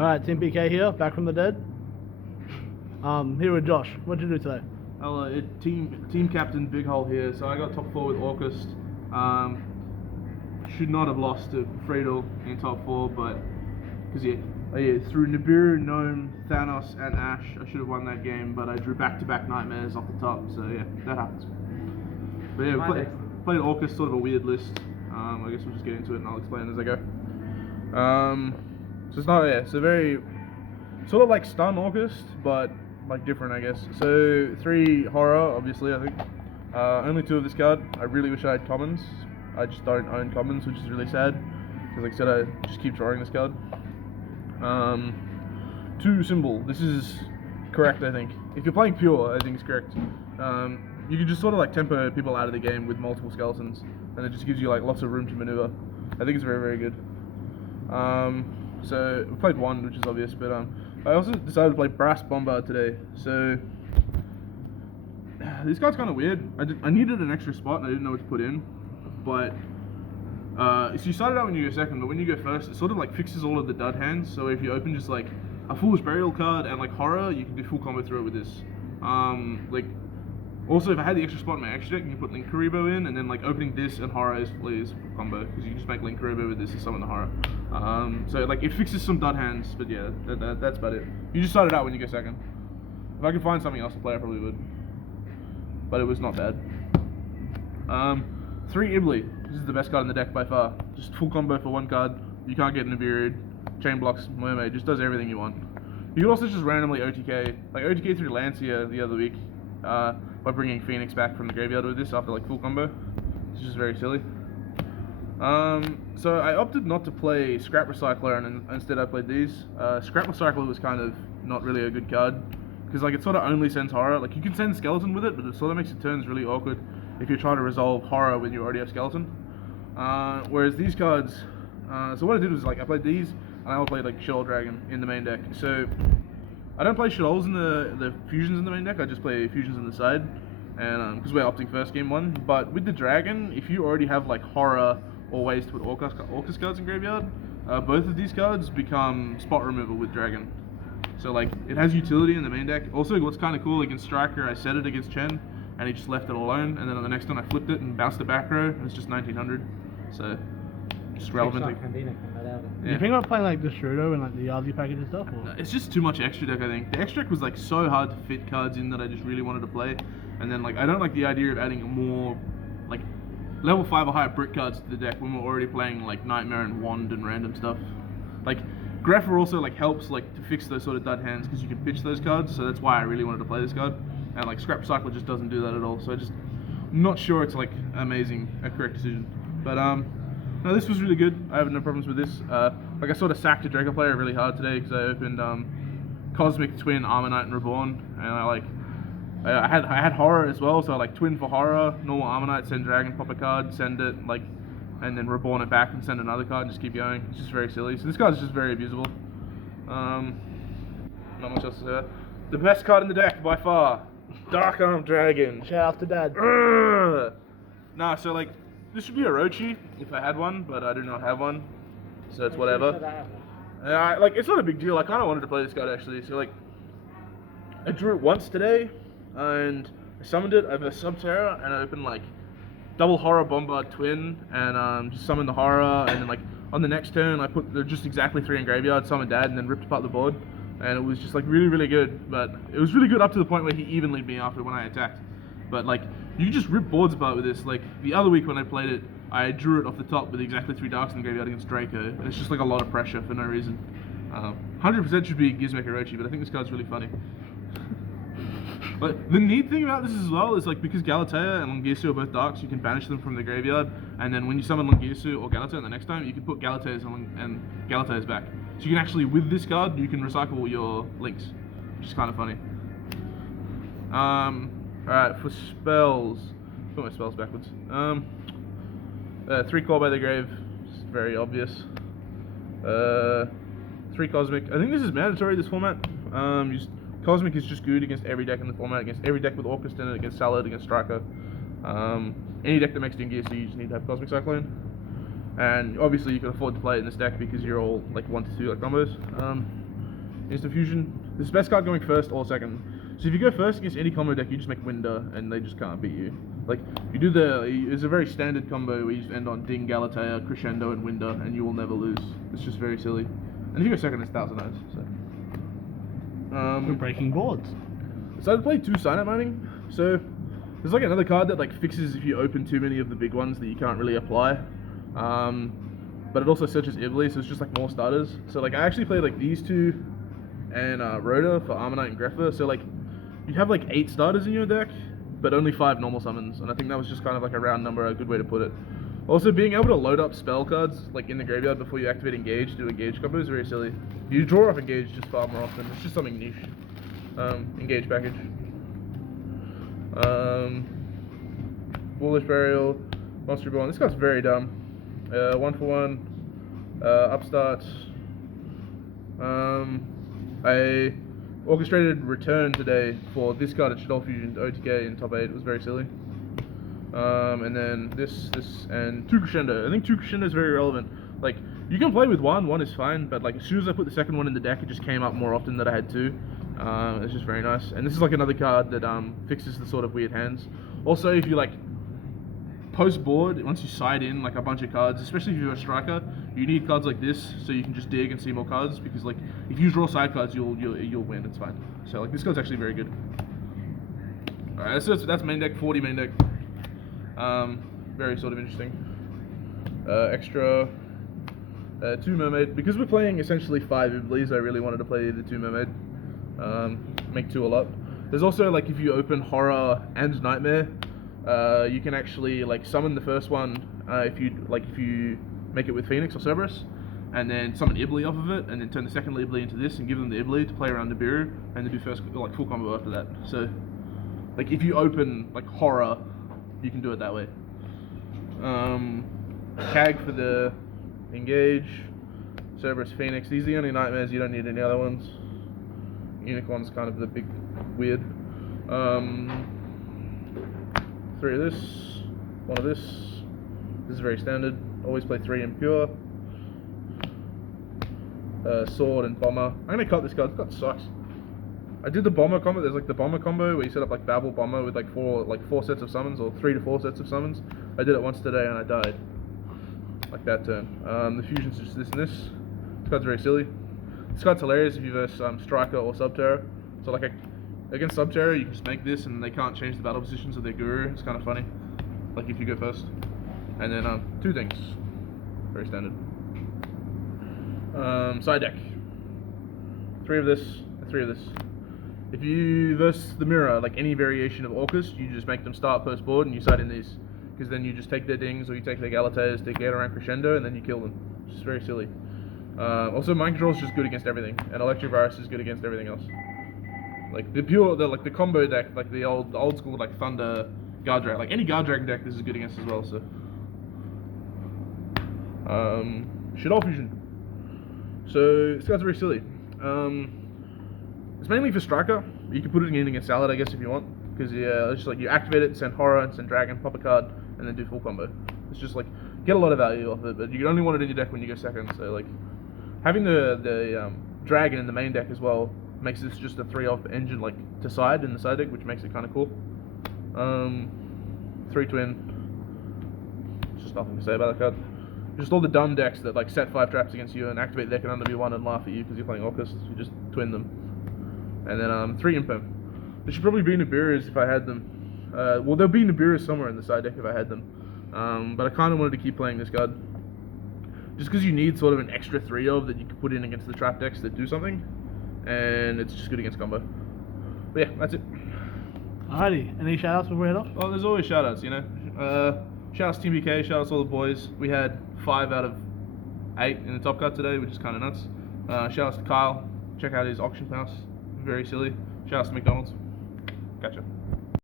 Alright, Team PK here, back from the dead. Here with Josh. What'd you do today? Hello, team captain Big Hole here. So I got top 4 with Orcust. Should not have lost to Friedel in top 4, but because through Nibiru, Gnome, Thanos, and Ash, I should have won that game. But I drew back-to-back nightmares off the top, so yeah, that happens. But yeah, we played Orcust, sort of a weird list. I guess we'll just get into it and I'll explain as I go. So it's not so very sort of like stun Orcust, but like different, I guess. So 3 horror, obviously, I think. Only 2 of this card. I really wish I had commons. I just don't own commons, which is really sad. Because like I said, I just keep drawing this card. 2 symbol. This is correct, I think. If you're playing pure, I think it's correct. You can just sort of like tempo people out of the game with multiple skeletons, and it just gives you like lots of room to maneuver. I think it's very, very good. So we played 1, which is obvious, but I also decided to play Brass Bombard today. So this card's kind of weird. I needed an extra spot and I didn't know what to put in, but so you start it out when you go second, but when you go first, it sort of like fixes all of the dud hands. So if you open just like a Foolish Burial card and like horror, you can do full combo through it with this. Also, if I had the extra spot in my extra deck, you can put Link Karibo in, and then like opening this and horror is full combo, because you can just make Link Karibo with this and summon the horror. So like it fixes some dud hands, but yeah, that's about it. You just start it out when you go second. If I could find something else to play, I probably would. But it was not bad. 3 Ibli. This is the best card in the deck by far. Just full combo for 1 card. You can't get Nibiru. Chain blocks, Mermaid, just does everything you want. You can also just randomly OTK. Like OTK through Lancia the other week. By bringing Phoenix back from the graveyard with this after like full combo. It's just very silly. So I opted not to play Scrap Recycler and instead I played these. Scrap Recycler was kind of not really a good card because like it sort of only sends horror. Like you can send skeleton with it, but it sort of makes your turns really awkward if you're trying to resolve horror when you already have skeleton. Whereas these cards, so what I did was like I played these and I also played like Shell Dragon in the main deck. So I don't play Shells in the fusions in the main deck, I just play fusions on the side, and because we're opting first game 1. But with the dragon, if you already have like horror or ways to put Orcust cards in graveyard, both of these cards become spot removal with dragon. So like it has utility in the main deck. Also, what's kind of cool, against Striker, I set it against Chen, and he just left it alone, and then on the next one I flipped it and bounced it back row, and it's just 1900. So just relevant. You think about playing like the Shudo and like the Yazi package and stuff? Or? No, it's just too much extra deck, I think. The extra deck was like so hard to fit cards in that I just really wanted to play. And then like I don't like the idea of adding more like level 5 or higher brick cards to the deck when we're already playing like Nightmare and Wand and random stuff. Like Greffer also like helps like to fix those sort of dud hands because you can pitch those cards, so that's why I really wanted to play this card. And like Scrap Recycler just doesn't do that at all, so I'm not sure it's like a correct decision. But no, this was really good. I have no problems with this. Like I sort of sacked a Draco player really hard today because I opened Cosmic, Twin, Armor Knight, and Reborn, and I had horror as well. So I like Twin for horror, normal Armor Knight, send Dragon, pop a card, send it like, and then Reborn it back and send another card and just keep going. It's just very silly. So this card is just very abusable. Not much else to say. The best card in the deck by far, Dark Arm Dragon. Shout out to Dad. Nah, so like. This should be Orochi if I had one, but I do not have one, so it's whatever. Like it's not a big deal. I kind of wanted to play this card actually. So like, I drew it once today, and I summoned it over Subterra, and I opened like double Horror Bombard Twin, and just summoned the horror, and then like on the next turn I put just exactly 3 in graveyard, summoned Dad, and then ripped apart the board, and it was just like really, really good. But it was really good up to the point where he evenly me after when I attacked. But like, you can just rip boards apart with this. Like the other week when I played it, I drew it off the top with exactly 3 darks in the graveyard against Draco, and it's just like a lot of pressure for no reason. 100% should be Gizmek Orochi, but I think this card's really funny. But the neat thing about this as well is like because Galatea and Lungisu are both darks, you can banish them from the graveyard, and then when you summon Lungisu or Galatea the next time, you can put Galatea's and Galatea's back. So you can actually, with this card, you can recycle your links, which is kind of funny. Alright, for spells, put my spells backwards. 3 Call by the Grave, it's very obvious. 3 Cosmic, I think this is mandatory, this format. Cosmic is just good against every deck in the format, against every deck with Orcust in it, against Salad, against Striker. Any deck that makes Dingear, so you just need to have Cosmic Cyclone. And obviously you can afford to play it in this deck because you're all like 1 to 2 like combos. Instant fusion. This is the best card going first or second. So if you go first against any combo deck, you just make Winder, and they just can't beat you. Like, you do it's a very standard combo where you just end on Ding, Galatea, Crescendo, and Winder, and you will never lose. It's just very silly. And if you go second, it's Thousand Eyes. So. We're breaking boards. So I play 2 Sign-Up Mining. So there's like another card that like fixes if you open too many of the big ones that you can't really apply. But it also searches Ibly, so it's just like more starters. So like I actually played like these 2 and Rhoda for Armonite and Greffa. So like you'd have like 8 starters in your deck, but only 5 normal summons. And I think that was just kind of like a round number, a good way to put it. Also, being able to load up spell cards like in the graveyard before you activate Engage, do Engage combo is very silly. You draw off Engage just far more often. It's just something niche. Engage package. Foolish Burial, Monster Reborn. This guy's very dumb. 1 for 1. Upstart. I orchestrated return today for this card at Shadow Fusion to OTK in top 8. It was very silly. And then this, and 2 Crescendo. I think 2 Crescendo is very relevant. Like, you can play with 1 is fine, but like as soon as I put the second one in the deck, it just came up more often that I had 2. It's just very nice. And this is like another card that fixes the sort of weird hands. Also, if you like post board, once you side in like a bunch of cards, especially if you're a striker, you need cards like this so you can just dig and see more cards, because like if you draw side cards, you'll win. It's fine. So like this card's actually very good. Alright, that's main deck, 40 main deck. Very sort of interesting. Extra 2 Mermaid. Because we're playing essentially 5 Iblies, I really wanted to play the 2 Mermaid. Make 2 a lot. There's also like if you open Horror and Nightmare, you can actually like summon the first one if you make it with Phoenix or Cerberus, and then summon Ibly off of it, and then turn the second Ibly into this and give them the Ibly to play around Nibiru, and then do first like full combo after that. So like if you open like Horror, you can do it that way. Tag for the Engage, Cerberus, Phoenix. These are the only Nightmares. You don't need any other ones. Unicorn's kind of the big weird. 3 of this, 1 of this. This is very standard. Always play 3 in pure. Sword and Bomber. I'm gonna cut this card. This card sucks. I did the Bomber combo. There's like the Bomber combo where you set up like Babel Bomber with like 4 sets of summons, or 3 to 4 sets of summons. I did it once today and I died. Like that turn. The fusion's just this and this. This card's very silly. This card's hilarious if you verse Striker or Subterror. So like against Subterror, you can just make this and they can't change the battle positions of their Guru. It's kind of funny. Like if you go first. And then 2 things. Very standard. Side deck. 3 of this and 3 of this. If you verse the mirror, like any variation of Orcust, you just make them start post board and you side in these. Because then you just take their Dings or you take their Galateas to get around Crescendo and then you kill them. It's just very silly. Also, Mind Control is just good against everything, and Electrovirus is good against everything else. Like the combo deck, like the old school like Thunder Guard Dragon, like any Guard Dragon deck, this is good against as well. So, Shadow Fusion. So this guy's very silly. It's mainly for Striker. You can put it in against Salad, I guess, if you want, because it's just like you activate it, send Horror, and send Dragon, pop a card, and then do full combo. It's just like get a lot of value off it, but you can only want it in your deck when you go second. So like having the Dragon in the main deck as well makes this just a 3-off engine like to side in the side deck, which makes it kind of cool. 3 twin. Just nothing to say about that card. Just all the dumb decks that like set 5 traps against you and activate their can under B1 and laugh at you because you're playing Orcust. You just twin them. And then 3 Imperm. There should probably be Nibiru's if I had them. Well, there'll be Nibiru's somewhere in the side deck if I had them. But I kind of wanted to keep playing this card. Just because you need sort of an extra 3 of that you can put in against the trap decks that do something. And it's just good against combo. But yeah, that's it. Alrighty, any shout outs before we head off? Well, there's always shout outs, you know. Shout outs Team BK, shout outs all the boys. We had 5 out of 8 in the top cut today, which is kind of nuts. Shout outs to Kyle. Check out his auction house. Very silly. Shout outs to McDonald's. Gotcha.